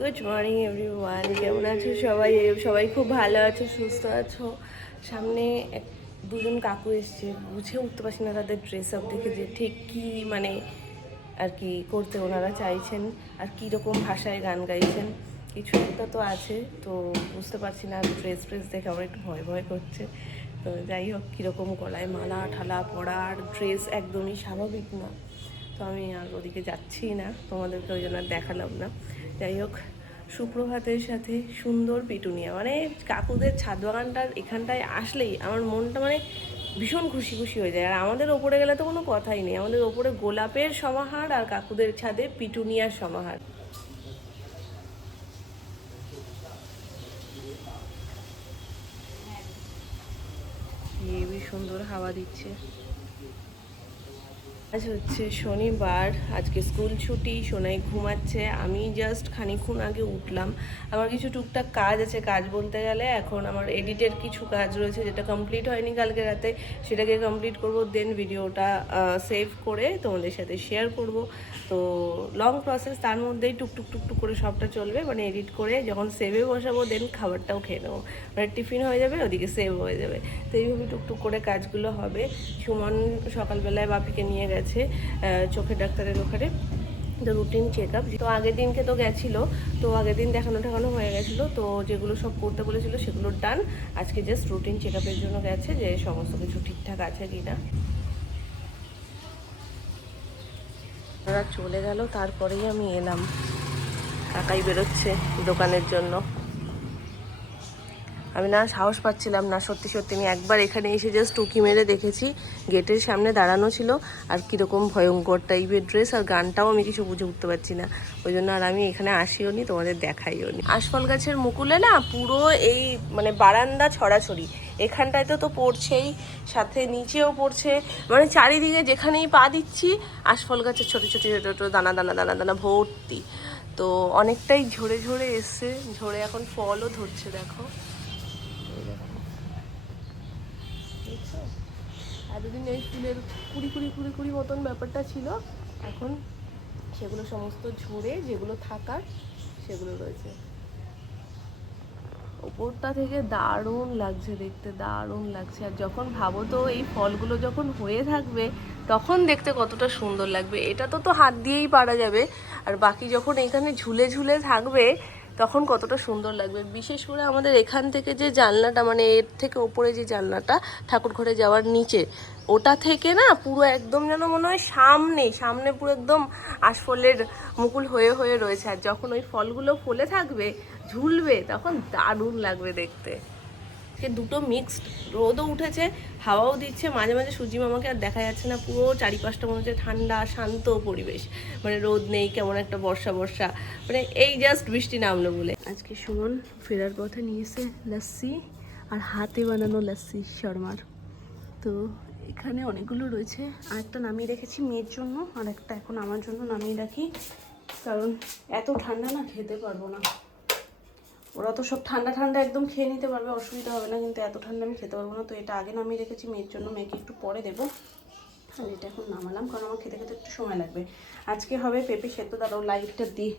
Good morning everyone, কেমন আছো সবাই? সবাই খুব ভালো আছো, সুস্থ আছো। সামনে দুজন কাকু এসছে, বুঝে উঠতে পারছি না তাদের ড্রেস আপ দেখে যে ঠিক কী মানে আর কি করতে ওনারা চাইছেন, আর কীরকম ভাষায় গান গাইছেন। কিছু একটা তো আছে, তো বুঝতে পারছি না। ড্রেস দেখে আমার একটু ভয় ভয় করছে। তো যাই হোক, কীরকম গলায় মালা ঠালা পরা, আর ড্রেস একদমই স্বাভাবিক না। তো আমি আর ওদিকে যাচ্ছি না, তোমাদেরকে ওই জন্য আর দেখালাম না। যাই হোক, সুপ্রভাতের সাথে সুন্দর পিটুনিয়া, মানে কাকুদের ছাদ বাগানটার এখানটায় আসলেই আমার মনটা মানে ভীষণ খুশি খুশি হয়ে যায়। আর আমাদের ওপরে গেলে তো কোনো কথাই নেই, আমাদের ওপরে গোলাপের সমাহার আর কাকুদের ছাদে পিটুনিয়ার সমাহার। হেবি সুন্দর হাওয়া দিচ্ছে। আজ হচ্ছে শনিবার, আজকে স্কুল ছুটি, সোনাই ঘুমাচ্ছে। আমি জাস্ট খানিকক্ষণ আগে উঠলাম। আমার কিছু টুকটাক কাজ আছে, কাজ বলতে গেলে এখন আমার এডিটের কিছু কাজ রয়েছে যেটা কমপ্লিট হয়নি কালকে রাতে, সেটাকে কমপ্লিট করব। দেন ভিডিওটা সেভ করে তোমাদের সাথে শেয়ার করব। তো লং প্রসেস, তার মধ্যেই টুকটুক টুকটুক করে সবটা চলবে। মানে এডিট করে যখন সেভে বসাবো দেন খাবারটাও খেয়ে নেবো, মানে টিফিন হয়ে যাবে, ওদিকে সেভ হয়ে যাবে। তো এইভাবে টুকটুক করে কাজগুলো হবে। সুমন সকালবেলায় বাপিকে নিয়ে গেছে চোখের ডাক্তারের ওখানে, তো রুটিন চেক আপ। তো আগের দিনকে তো গেছিলো, তো আগের দিন দেখানো টেখানো হয়ে গেছিলো, তো যেগুলো সব করতে বলেছিল সেগুলো ডান। আজকে জাস্ট রুটিন চেক আপের জন্য গেছে, যে সমস্ত কিছু ঠিকঠাক আছে কি না। ওরা চলে গেল, তারপরেই আমি এলাম। কাকাই বেরোচ্ছে দোকানের জন্য। আমি না সাহস পাচ্ছিলাম না, সত্যি সত্যি। আমি একবার এখানে এসে জাস্ট উঁকি মেরে দেখেছি, গেটের সামনে দাঁড়ানো ছিল, আর কীরকম ভয়ঙ্কর টাইপের ড্রেস, আর গানটাও আমি কিছু বুঝে উঠতে পারছি না। ওই জন্য আর আমি এখানে আসিও নি, তোমাদের দেখাইও নি। আশফল গাছের মুকুলে না পুরো এই মানে বারান্দা ছড়াছড়ি, এখানটায় তো পড়ছেই, সাথে নিচেও পড়ছে, মানে চারিদিকে যেখানেই পা দিচ্ছি আশফল গাছের ছোটো ছোটো ছোটো ছোটো দানা দানা দানা দানা ভর্তি। তো অনেকটাই ঝরে ঝরে এসছে, ঝরে এখন ফলও ধরছে, দেখো। এতদিন এই ফুলের কুড়ি কুড়ি কুড়ি কুড়ি মতন ব্যাপারটা ছিল, এখন সেগুলো সমস্ত ঝরে যেগুলো থাকার সেগুলো রয়েছে। ওপরটা থেকে দারুণ লাগছে দেখতে, দারুণ লাগছে। আর যখন ভাবো তো এই ফলগুলো যখন হয়ে থাকবে তখন দেখতে কতটা সুন্দর লাগবে। এটা তো হাত দিয়েই পারা যাবে, আর বাকি যখন এখানে ঝুলে ঝুলে থাকবে তখন কতটা সুন্দর লাগবে। বিশেষ করে আমাদের এখান থেকে যে জানলাটা, মানে এর থেকে ওপরে যে জানলাটা ঠাকুর ঘরে যাওয়ার নিচে, ওটা থেকে না পুরো একদম যেন মনে হয় সামনে সামনে পুরো একদম আশফলের মুকুল হয়ে হয়ে রয়েছে। আর যখন ওই ফলগুলো ফলে থাকবে, ঝুলবে, তখন দারুণ লাগবে দেখতে। সে দুটো মিক্সড, রোদও উঠেছে, হাওয়াও দিচ্ছে, মাঝে মাঝে সূর্যি মামাকে আর দেখা যাচ্ছে না। পুরো চারিপাশটা মনে হচ্ছে ঠান্ডা শান্ত পরিবেশ, মানে রোদ নেই, কেমন একটা বর্ষা বর্ষা, মানে এই জাস্ট বৃষ্টি নামলো বলে। আজকে সুমন ফেরার পথে নিয়েছে লস্যি, আর হাতে বানানো লস্যি শর্মার। তো এখানে অনেকগুলো রয়েছে, আর একটা নামিয়ে রেখেছি মেয়ের জন্য, আর একটা এখন আমার জন্য নামিয়ে রাখি, কারণ এত ঠান্ডা না খেতে পারবো না। ওরা তো সব ঠান্ডা ঠান্ডা একদম খেয়ে নিতে পারবে, অসুবিধা হবে না, কিন্তু এত ঠান্ডা আমি খেতে পারবো না। তো এটা আগে নামিয়ে রেখেছি মেয়ের জন্য, মেয়েকে একটু পরে দেবো। আর এটা এখন নামালাম, কারণ আমার খেতে খেতে একটু সময় লাগবে। আজকে হবে পেঁপে সেদ্ধ, দাঁড়াও লাইটটা দিই।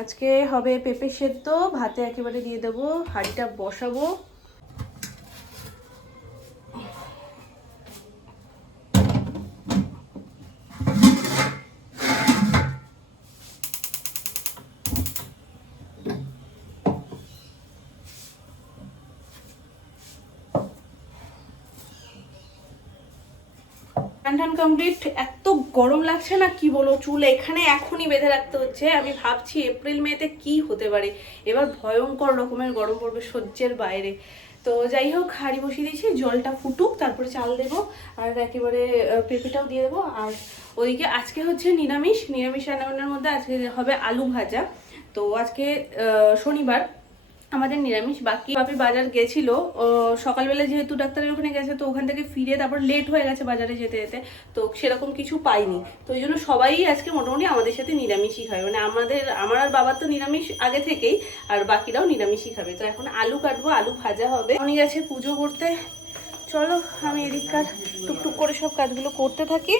আজকে হবে পেঁপে সেদ্ধ, ভাতে একেবারে দিয়ে দেবো, হাঁড়িটা বসাবো। টান কমপ্লিট। এত গরম লাগছে না কি বলো, চুল এখানে এখনই বেঁধে রাখতে হচ্ছে। আমি ভাবছি এপ্রিল মেতে কি হতে পারে, এবার ভয়ঙ্কর রকমের গরম পড়বে, সহ্যের বাইরে। তো যাই হোক, হাঁড়ি বসিয়ে দিয়েছি, জলটা ফুটুক, তারপরে চাল দেবো, আর একেবারে পেঁপেটাও দিয়ে দেবো। আর ওইদিকে আজকে হচ্ছে নিরামিষ রান্নাবান্নার মধ্যে আজকে হবে আলু ভাজা। তো আজকে শনিবার, আমাদের নিরামিষ। বাকি বাপি বাজার গেছিল সকালবেলা, যেহেতু ডাক্তারের ওখানে গেছে, তো ওখান থেকে ফিরে তারপর লেট হয়ে গেছে বাজারে যেতে যেতে, তো সেরকম কিছু পাইনি। তো ওই জন্য সবাই আজকে মোটামুটি আমাদের সাথে নিরামিষই খাবে, মানে আমার আর বাবার তো নিরামিষ আগে থেকেই, আর বাকিরাও নিরামিষই খাবে। তো এখন আলু কাটবো, আলু ভাজা হবে। উনি গেছে পুজো করতে। চলো আমি এদিককার টুকটুক করে সব কাজগুলো করতে থাকি।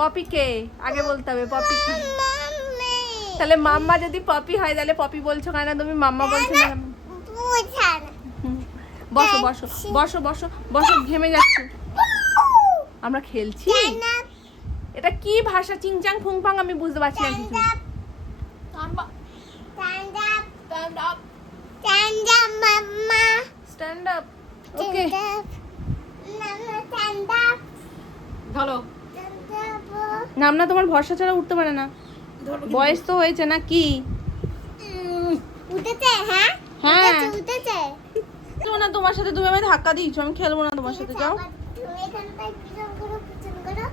পপি কে আগে বলতে হবে, পপি কে? তাহলে মাম্মা যদি পপি হয় তাহলে পপি বলছো কেন তুমি, মাম্মা বলছো না কেন? বসো বসো বসো বসো বসো, ঘেমে যাচ্ছে। আমরা খেলছি। এটা কি ভাষা, চিংচাং ফুংফাং আমি বুঝতে পারছি না কিছু। স্ট্যান্ড আপ, ওকে। ধরো নামনা তোমার ভরসা ছাড়া উঠতে পারে না, বয়স তো হয়েছে না কি? উঠেছে? হ্যাঁ হ্যাঁ উঠেছে। খেলবো না তোমার সাথে, তুমি আমায় ধাক্কা দিয়েছো, আমি খেলবো না তোমার সাথে, যাও। তুমি এখানটায় পিছন করো, পিছন করো।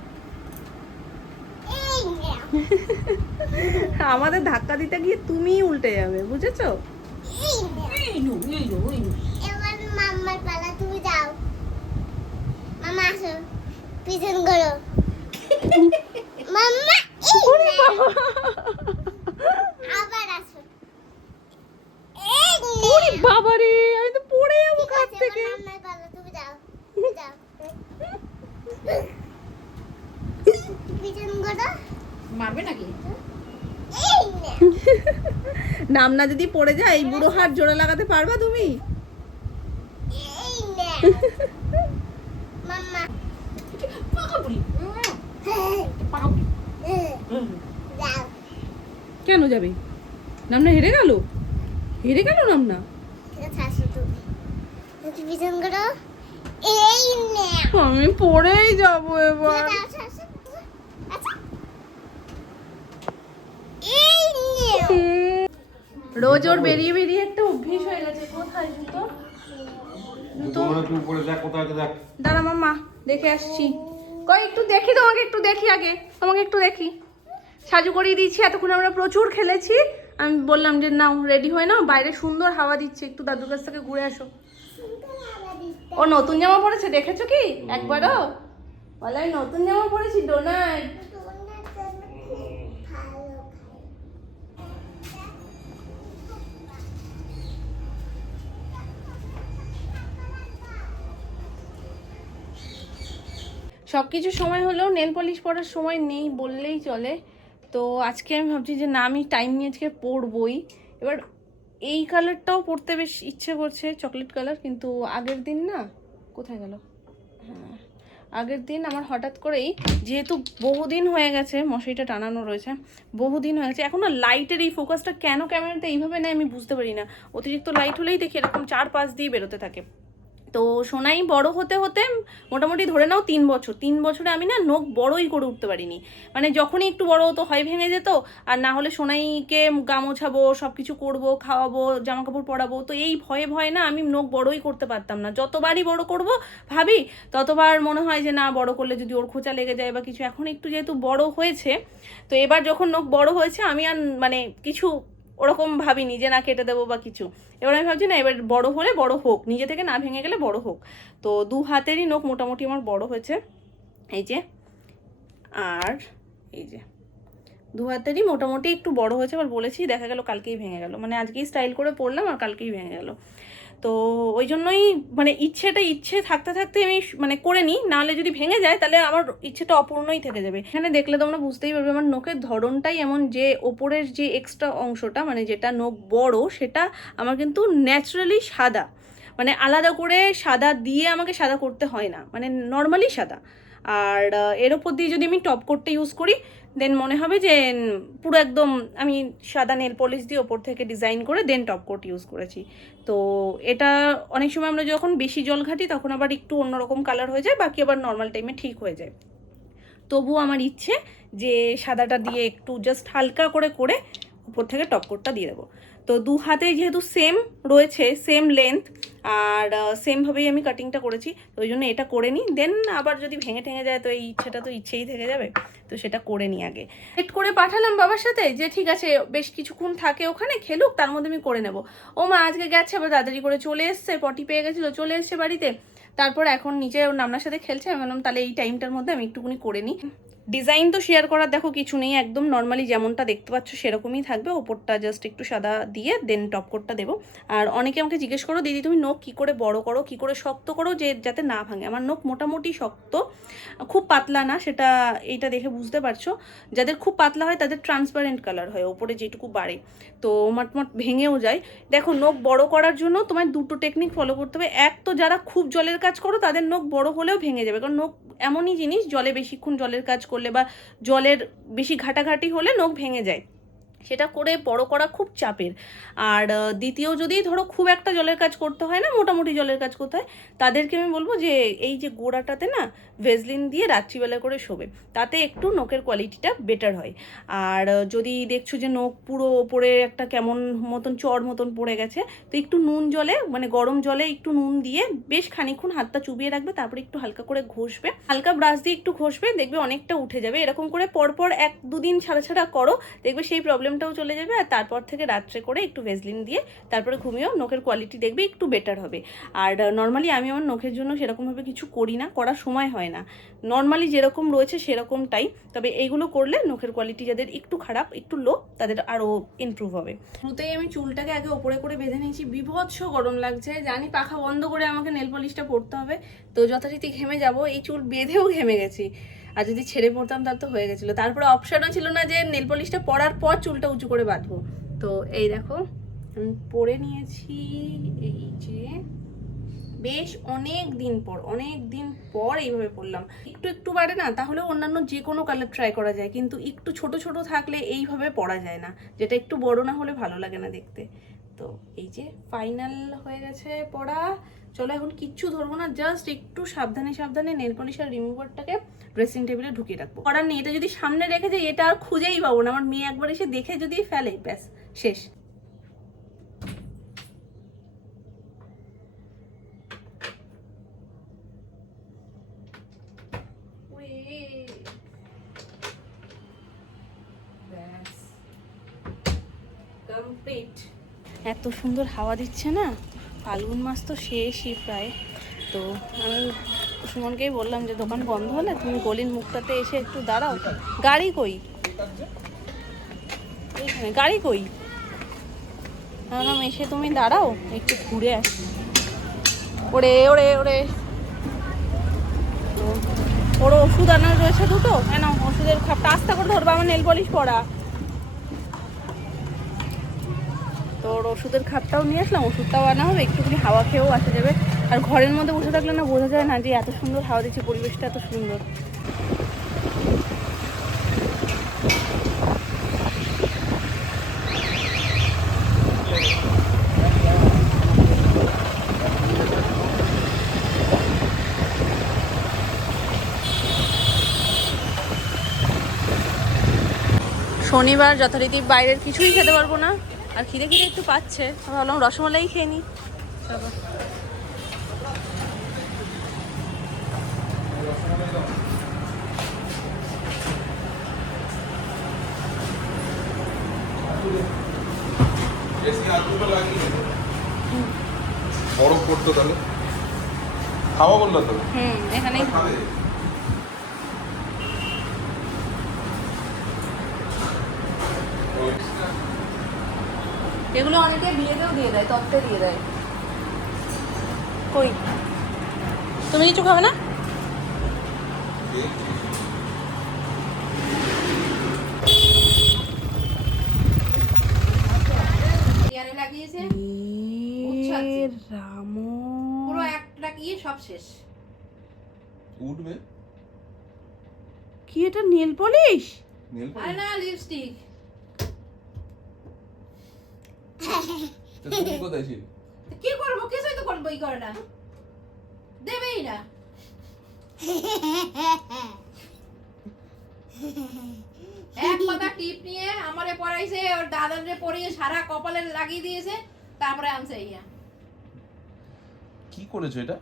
এই নাও। আমাদের ধাক্কা দিতে গিয়ে তুমিই উল্টে যাবে, বুঝেছো? এই নাও। এবার মাম্মার পালা, তুমি যাও। মামা আসো, পিছন করো। মাম্মা এই নাও। আবার আসো। এই ওরে বাবা রে, আমি তো পড়ে যাবো ঠিক কাছ আছে, থেকে। এবার মাম্মার পালা, তুমি যাও। তুমি যাও। পিছন করো। মারবে নাকি? এই নাও। নামনা যদি পড়ে যায় এই বুড়ো হাত জোড়া লাগাতে পারবা তুমি? এই নাও। মাম্মা পাকা বুড়ি, পাকা বুড়ি। যাও। কেন যাবে? নামনা হেরে গেল, হেরে গেল নামনা। ঠিক আছে, আসো তুমি। তুমি পিছন করো। এই নাও। আমি পড়েই যাবো এবার। ঠিক আছে, আসো, আসো। আচ্ছা। এই নাও। রোজ ওর বেরিয়ে বেরিয়ে একটা অভ্যেস হয়ে গেছে। কোথায় জুতো? জুতো উপরে দেখ কোথায় আছে দেখ। দাঁড়া মাম্মা, দেখে আসছি। কই একটু দেখি, তোমাকে একটু দেখি আগে, তোমাকে একটু দেখি। সাজু করিয়ে দিয়েছি, এতক্ষণ আমরা প্রচুর খেলেছি। আমি বললাম যে নাও রেডি হয়ে নাও, বাইরে সুন্দর হাওয়া দিচ্ছে, একটু দাদুর কাছ থেকে ঘুরে আসো। ও নতুন জামা পরেছে, দেখেছো কি একবারও? বলে আমি নতুন জামা পরেছি ডোনাট। সব কিছু সময় হলেও নেল পলিশ পরার সময় নেই বললেই চলে। তো আজকে আমি ভাবছি যে না, আমি টাইম নিয়ে আজকে পরবই। এবার এই কালারটাও পরতে বেশ ইচ্ছে করছে, চকলেট কালার, কিন্তু আগের দিন না, কোথায় গেল? হ্যাঁ, আগের দিন আমার হঠাৎ করেই, যেহেতু বহুদিন হয়ে গেছে মশারিটা টানানো রয়েছে, বহুদিন হয়ে গেছে, এখন না লাইটের এই ফোকাসটা কেন ক্যামেরাতে এইভাবে নেয় আমি বুঝতে পারি না। অতিরিক্ত লাইট হলেই দেখি এরকম 4-5 দিয়ে বেরোতে থাকে। তো সোনাই বড় হতে হতে মোটামুটি ধরে নাও 3 বছর, 3 বছরে আমি না নখ বড়ই করে উঠতে পারিনি। মানে যখনই একটু বড় হতো হয় ভেঙে যেত, আর না হলে সোনাইকে গা মোছাবো, সব কিছু করবো, খাওয়াবো, জামা কাপড় পরাবো, তো এই ভয়ে ভয়ে না আমি নখ বড়ই করতে পারতাম না। যতবারই বড় করব ভাবি, ততবার মনে হয় যে না বড় করলে যদি ওর খোঁচা লেগে যায় বা কিছু। এখন একটু যেহেতু বড় হয়েছে, তো এবার যখন নখ বড় হয়েছে আমি আর মানে কিছু ওরকম ভাবিনি যে না কেটে দেবো বা কিছু। এবার আমি ভাবছি না, এবার বড় হলে বড় হোক, নিজে থেকে না ভেঙে গেলে বড় হোক। তো 2 হাতেরই নখ মোটামুটি আমার বড় হয়েছে, এই যে, আর এই যে 2 হাতেরই মোটামুটি একটু বড় হয়েছে। আবার বলেছি, দেখা গেল কালকেই ভেঙে গেল, মানে আজকেই স্টাইল করে পরলাম আর কালকেই ভেঙে গেল। তো ওই জন্যই মানে ইচ্ছে থাকতে থাকতে আমি মানে করে নিই, নাহলে যদি ভেঙে যায় তাহলে আমার ইচ্ছেটা অপূর্ণই থেকে যাবে। এখানে দেখলে তোমরা বুঝতেই পারবে আমার নখের ধরনটাই এমন, যে ওপরের যে এক্সট্রা অংশটা মানে যেটা নখ বড়, সেটা আমার কিন্তু ন্যাচারালি সাদা, মানে আলাদা করে সাদা দিয়ে আমাকে সাদা করতে হয় না, মানে নর্মালি সাদা। আর এর ওপর দিয়ে যদি আমি টপ কোটটা ইউজ করি, দেন মনে হবে যে পুরো একদম আমি সাদা নেল পলিশ দিয়ে ওপর থেকে ডিজাইন করে দেন টপ কোট ইউজ করেছি। তো এটা অনেক সময় আমরা যখন বেশি জল ঘাটি তখন আবার একটু অন্যরকম কালার হয়ে যায়, বাকি আবার নর্মাল টাইমে ঠিক হয়ে যায়। তবুও আমার ইচ্ছে যে সাদাটা দিয়ে একটু জাস্ট হালকা করে করে উপর থেকে টপ কোটটা দিয়ে দেবো। তো 2 হাতে যেহেতু সেম রয়েছে, সেম লেন্থ, আর সেমভাবেই আমি কাটিংটা করেছি, তো ওই জন্য এটা করে নিই। দেন আবার যদি ভেঙে ঠেঙে যায় তো এই ইচ্ছেটা তো ইচ্ছেই থেকে যাবে, তো সেটা করে নিই আগে। সেট করে পাঠালাম বাবার সাথে যে ঠিক আছে বেশ কিছুক্ষণ থাকে ওখানে, খেলুক, তার মধ্যে আমি করে নেব। ও মা আজকে গেছে, আবার তাড়াতাড়ি করে চলে এসছে, পটি পেয়ে গেছিলো, চলে এসছে বাড়িতে। তারপর এখন নিচে ওর নামনার সাথে খেলছে, আমি বললাম তাহলে এই টাইমটার মধ্যে আমি একটুকুনি করে নিই। ডিজাইন তো শেয়ার করার দেখো কিছু নেই, একদম নর্মালি যেমনটা দেখতে পাচ্ছ সেরকমই থাকবে। ওপরটা জাস্ট একটু সাদা দিয়ে দেন টপ কোটটা দেবো। আর অনেকে আমাকে জিজ্ঞেস করো দিদি তুমি নখ কী করে বড় করো, কী করে শক্ত করো যে যাতে না ভাঙে। আমার নখ মোটামুটি শক্ত, খুব পাতলা না, সেটা এইটা দেখে বুঝতে পারছো। যাদের খুব পাতলা হয় তাদের ট্রান্সপারেন্ট কালার হয়, ওপরে যেটুকু বাড়ে, তো মাটমাট ভেঙেও যায়। দেখো নখ বড় করার জন্য তোমায় দুটো টেকনিক ফলো করতে হবে। এক তো যারা খুব জলের কাজ করো তাদের নখ বড় হলেও ভেঙে যাবে, কারণ নখ এমনই জিনিস জলে বেশিক্ষণ জলের কাজ করলে বা জলের বেশি ঘাটাঘাটি হলে নখ ভেঙে যায়, সেটা করে বড় করা খুব চাপের। আর দ্বিতীয় যদি ধরো খুব একটা জলের কাজ করতে হয় না, মোটামুটি জলের কাজ করতে হয়, তাদেরকে আমি বলবো যে এই যে গোড়াটাতে না ভেজলিন দিয়ে রাত্রিবেলা করে শোবে, তাতে একটু নখের কোয়ালিটিটা বেটার হয়। আর যদি দেখছো যে নখ পুরো ওপরে একটা কেমন মতন চড় মতন পড়ে গেছে, তো একটু নুন জলে মানে গরম জলে একটু নুন দিয়ে বেশ খানিকক্ষণ হাতটা চুবিয়ে রাখবে, তারপরে একটু হালকা করে ঘষবে, হালকা ব্রাশ দিয়ে একটু ঘষবে, দেখবে অনেকটা উঠে যাবে। এরকম করে পরপর 1-2 দিন ছাড়া ছাড়া করো, দেখবে সেই প্রবলেমটাও চলে যাবে। আর তারপর থেকে রাত্রে করে একটু ভেজলিন দিয়ে তারপরে ঘুমিয়েও নখের কোয়ালিটি দেখবে একটু বেটার হবে। আর নর্মালি আমি আমার নখের জন্য সেরকমভাবে কিছু করি না, করার সময় হয় না, নর্মালি যেরকম রয়েছে সেরকমটাই। তবে এইগুলো করলে নখের কোয়ালিটি যাদের একটু খারাপ একটু লো তাদের আরও ইমপ্রুভ হবে। শুরুতেই আমি চুলটাকে আগে ওপরে করে বেঁধে নিয়েছি, বিভৎস গরম লাগছে জানি, পাখা বন্ধ করে আমাকে নেল পলিশটা পরতে হবে, তো যথারীতি ঘেমে যাব। এই চুল বেঁধেও ঘেমে গেছি, আর যদি ছেড়ে পড়তাম তাহলে তো হয়ে গেছিলো। তারপরে অপশনও ছিল না যে নেল পলিশটা পরার পর চুলটা উঁচু করে বাঁধবো। তো এই দেখো আমি পরে নিয়েছি, এই যে বেশ অনেক দিন পর এইভাবে পরলাম। একটু একটু বাড়ে না, তাহলে অন্যান্য যে কোনো কালার ট্রাই করা যায়, কিন্তু একটু ছোট ছোট থাকলে এইভাবে পরা যায় না, যেটা একটু বড় না হলে ভালো লাগে না দেখতে। তো এই যে ফাইনাল হয়ে গেছে পরা। চলো এখন কিচ্ছু ধরবো না, জাস্ট একটু সাবধানে সাবধানে নেল পলিশ আর রিমুভারটাকে ড্রেসিং টেবিলে ঢুকিয়ে রাখবো। করার নেই, এটা যদি সামনে রেখে যাই এটা আর খুঁজেই পাবো না। আমার মেয়ে একবার এসে দেখে যদি ফেলে ব্যাস শেষ। কমপ্লিট। এত সুন্দর হাওয়া দিচ্ছে না, ফাল্গুন মাস তো শেষই প্রায়। তো আমি সুমনকেই বললাম যে দোকান বন্ধ হলে তুমি গলির মুখটাতে এসে একটু দাঁড়াও। গাড়ি কই, এইখানে গাড়ি কই, এসে তুমি দাঁড়াও একটু ঘুরে আসি। ওরে ওরে ওরে, ওর ওষুধ আনার রয়েছে দুটো, কেন ওষুধের খাপটা আস্তে করে ধরবো, আমার নেল পলিশ পরা। তোর ওষুধের খাপটাও নিয়ে আসলাম, ওষুধটাও আনা হবে, একটুখানি হাওয়া খেয়েও আসা যাবে। আর ঘরের মধ্যে বসে থাকলে না বোঝা যায় না যে এত সুন্দর হাওয়া দিচ্ছে, পরিবেশটা এত সুন্দর। শনিবার যথারীতি বাইরের কিছুই খেতে পারবো না, আর খিদে খিদে একটু পাচ্ছে, ভাবলাম রসমালাই খেয়ে নিই। বরফ করতো তাহলে খাওয়া বললো তো এখানেই এগুলো অনেকে বিয়েতেও দিয়ে দেয়, তত্ত্বে দিয়ে দেয়। কই তুমি কিছু খাবে না? লাগিয়েছে রাম, পুরো একটা গিয়ে সব শেষ। উঠবে কি এটা নেল পলিশ? নেল আরে না লিপস্টিক। তুমি কোথায় ছিল? কি করবো, কিছুই তো করবো ই করে না, দেবেই না। এক পাতা টিপ নিয়ে আমারে পরাইছে, ওর দাদারে পরিয়ে সারা কপালে লাগিয়ে দিয়েছে, তারপরে আনছে ইয়া। কি করেছো এটা?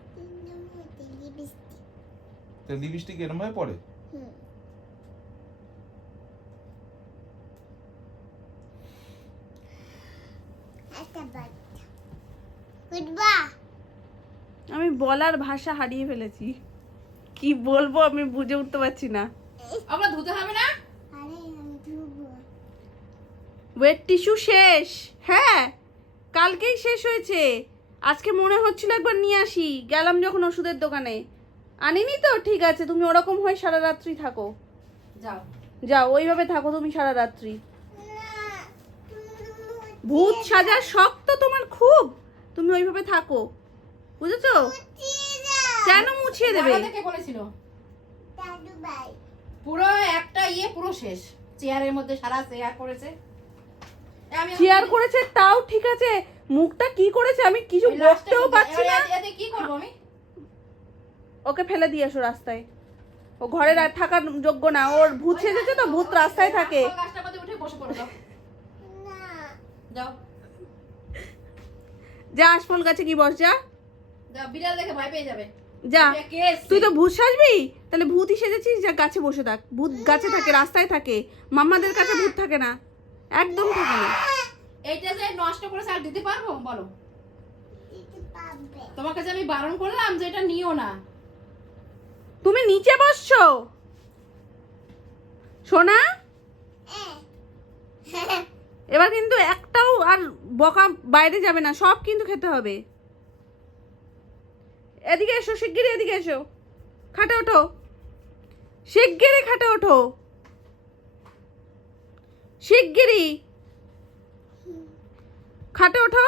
লিপস্টিক এরম ভাবে পড়ে? আমি বলার ভাষা হারিয়ে ফেলেছি, কি বলবো আমি বুঝে উঠতে পারছি না। ওগুলো ধুতে হবে না? আরে আমি ধুবো। ওয়েট টিস্যু শেষ। হ্যাঁ, কালকেই শেষ হয়েছে। আজকে মনে হচ্ছিল একবার নিয়ে আসি, গেলাম যখন ওষুধের দোকানে আনিনি তো। ঠিক আছে, তুমি ওরকম হয়ে সারা রাত্রি থাকো। যাও। যাও, ওইভাবে থাকো তুমি সারা রাত্রি। না, তুমি ভূত সাজার শখ তো তোমার খুব, তুমি ওইভাবে থাকো, বুঝেছো? মুছিয়ে দাও। কেন মুছিয়ে দেবে? লাগাতে কে বলেছিল? দাদু ভাই। পুরো একটা পুরো শেষ। চেয়ারের মধ্যে সারা চেয়ার করেছে। আমি চেয়ার করেছে তাও ঠিক আছে, মুখটা কি করেছে আমি কিছু ওই last বলতেও টার পারছি না। এতে কি করবো আমি? ওকে ফেলে দিয়ে এসো রাস্তায়, ও ঘরে আর থাকার যোগ্য না। ওর ভূত সেজেছে তো, ভূত রাস্তায় থাকে। ওই গাছটার মধ্যে উঠে বসে পড়ো, যাও। না, যাও যা আশফল গাছে কি বস, যা যাও, বিড়াল দেখে ভয় পেয়ে যাবে। যা। কে এসছে? তুই তো ভূত সাজবি, তাহলে ভূতই সেজেছিস। যা গাছে বসে থাক, ভূত গাছে থাকে, রাস্তায় থাকে। মাম্মাদের কাছে ভূত থাকে না, একদম থাকে না। এইটা যে নষ্ট করেছে আর দিতে পারবো বলো? দিতে পারবে। তোমাকে যে আমি বারণ করলাম যে এটা নিও না। তুমি নিচে বসছো সোনা, এবার কিন্তু একটাও আর বকা বাইরে যাবে না, সব কিন্তু খেতে হবে। এদিকে এসো, শিগগিরই এদিকে এসো, খাটে ওঠো, শিগগিরই খাটে ওঠো, শিগগিরই খাটে ওঠো।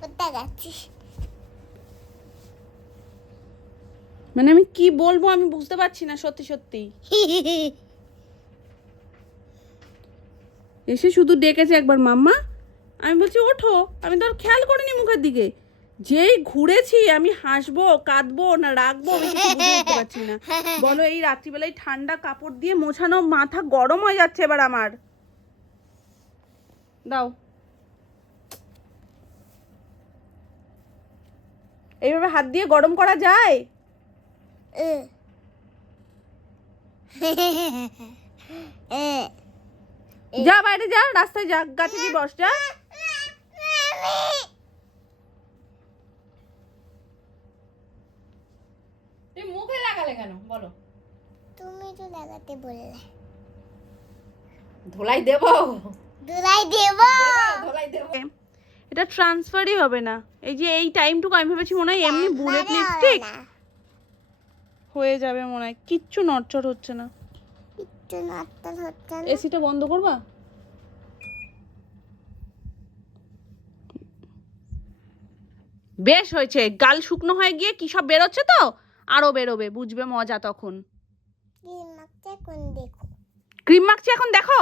কোথায় যাচ্ছিস? মানে আমি কি বলবো আমি বুঝতে পারছি না, সত্যি সত্যি। এসে শুধু ডেকেছে একবার মাম্মা, আমি বলছি ওঠো, আমি তো আর খেয়াল করিনি মুখের দিকে। যেই ঘুরেছি আমি হাসবো কাঁদবো না রাখবো আমি কিছু বুঝে উঠতে পারছি না। বলো, এই রাত্রিবেলায় ঠান্ডা কাপড় দিয়ে মোছানো, মাথা গরম হয়ে যাচ্ছে এবার আমার। দাও, এইভাবে হাত দিয়ে গরম করা যায়? যা বাইরে যা, রাস্তায় যা, গাছে গিয়ে বস, যা। তুমি মুখে লাগালে কেন বলো? তুমি তো লাগাতে বললে। ধোলাই দেবো? দুলাই দেব। ধোলাই দেবো। এটা ট্রান্সফারই হবে না। এই যে এই টাইমটুকু আমি ভেবেছি মনে হয় এমনি বুলেট লিপস্টিক হয়ে যাবে মনে হয়। কিচ্ছু নড়চড় হচ্ছে না। একটু নাট্টা হচ্ছে না। এসিটা বন্ধ করবা? বেশ হয়েছে, গাল শুকনো হয়ে গিয়ে কি সব বেরোচ্ছে তো, আরো বেরোবে, বুঝবে মজা তখন। কি মাত্রা কোন দেখো। ক্রিম মাখছি এখন, দেখো।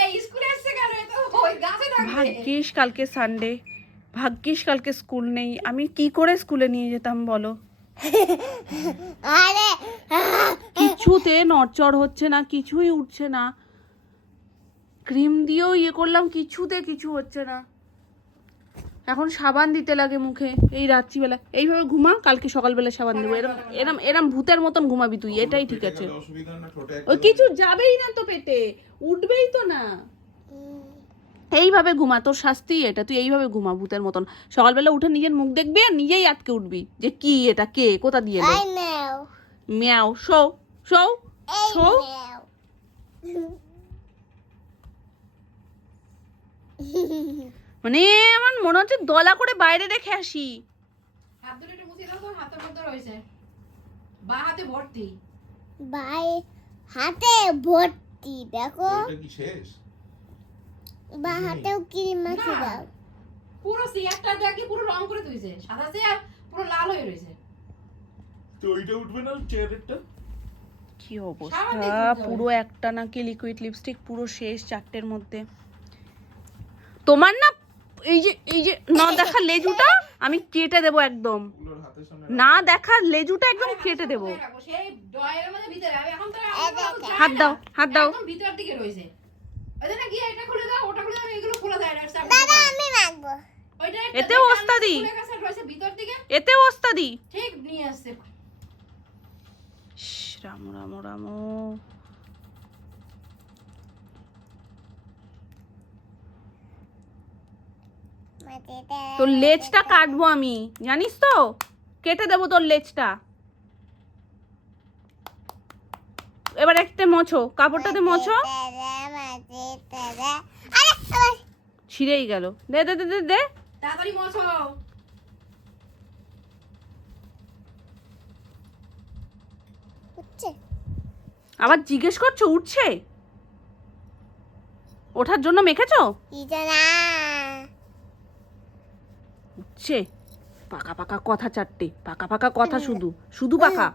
এই স্কুলে এসছে কেন? এ তো ওই গাছে থাকবে। ভাগ্যিস কালকে সানডে, ভাগ্যিস কালকে স্কুল নেই। আমি কি করে স্কুলে নিয়ে যেতাম বলো? আরে কিছুতে নড়চড় হচ্ছে না, কিছুই উঠছে না। ক্রিম দিয়েও ইয়ে করলাম, কিছুতে কিছু হচ্ছে না। এখন সাবান দিতে লাগে মুখে এই রাত্রিবেলা। এইভাবে ঘুমা, কালকে সকালবেলা সাবান দেবো। এরম এরম এরম ভূতের মতন ঘুমাবি তুই, এটাই ঠিক আছে। অসুবিধা না, ঠোঁটে ওই কিছু যাবেই না তো, পেটে উঠবেই তো না। এইভাবে ঘুমা, তোর শাস্তি এটা। তুই এইভাবে ঘুমা ভূতের মতন। সকালবেলা উঠে নিজের মুখ দেখবি আর নিজেই আটকে উঠবি যে কি এটা, কে কোথা দিয়ে এলো। আই নাও। মিয়াও, শো শো এই শো। নাও। মানে আমার মনে হচ্ছে দলা করে বাইরে রেখে আসি। হাত দুটো একটু মুছে দাও তো, হাতের মধ্যে রয়েছে। বা হাতে ভর্তি। ভাই হাতে ভর্তি দেখো। এটা কি শেষ? বা হাতেও ক্রিম মাখি না। দাও। পুরো চেয়ারটা দেখি পুরো রং করে তুইছে, সাদা চেয়ার পুরো লাল হয়ে রয়েছে। তো ওইটা উঠবে না চেয়ারেরটা? কি সাবান দিয়ে অবস্থা, ধুতে হবে। পুরো একটা নাকি লিকুইড লিপস্টিক পুরো শেষ, চারটের মধ্যে। তোমার না এই যে না দেখার লেজুটা আমি কেটে দেবো একদম। ওগুলোর হাতের সামনে না দেখার লেজুটা একদম কেটে দেবো। কোথায় রাখবো? সেই ড্রয়ারের মধ্যে ভিতরে। আমি এখন তো হাত দাও, হাত দাও। একদম ভিতর দিকে রয়েছে। ওই জন্য গিয়ে এটা খুলে দাও, ওটা খুলে দাও, এগুলো খোলা যায় না। দাদা আমি মাখবো। ওইটা একটা এতেও যেটা ওস্তাদি। খুলে গেছে রয়েছে ভিতর দিকে, এতেও ওস্তাদি। ঠিক নিয়ে আসছে। রাম রাম রাম। তোর লেজটা কাটবো আমি, জানিস তো, কেটে দেবো তোর লেজটা। এবার একটা মোছো, কাপড়টাতে মোছো। ছিঁড়েই গেল। দে দে দে দে দে। তাড়াতাড়ি মোছো। আবার জিজ্ঞেস করছো উঠছে? ওঠার জন্য মেখেছো? উঠছে। পাকা পাকা কথা চারটে, পাকা পাকা কথা, শুধু শুধু পাকা।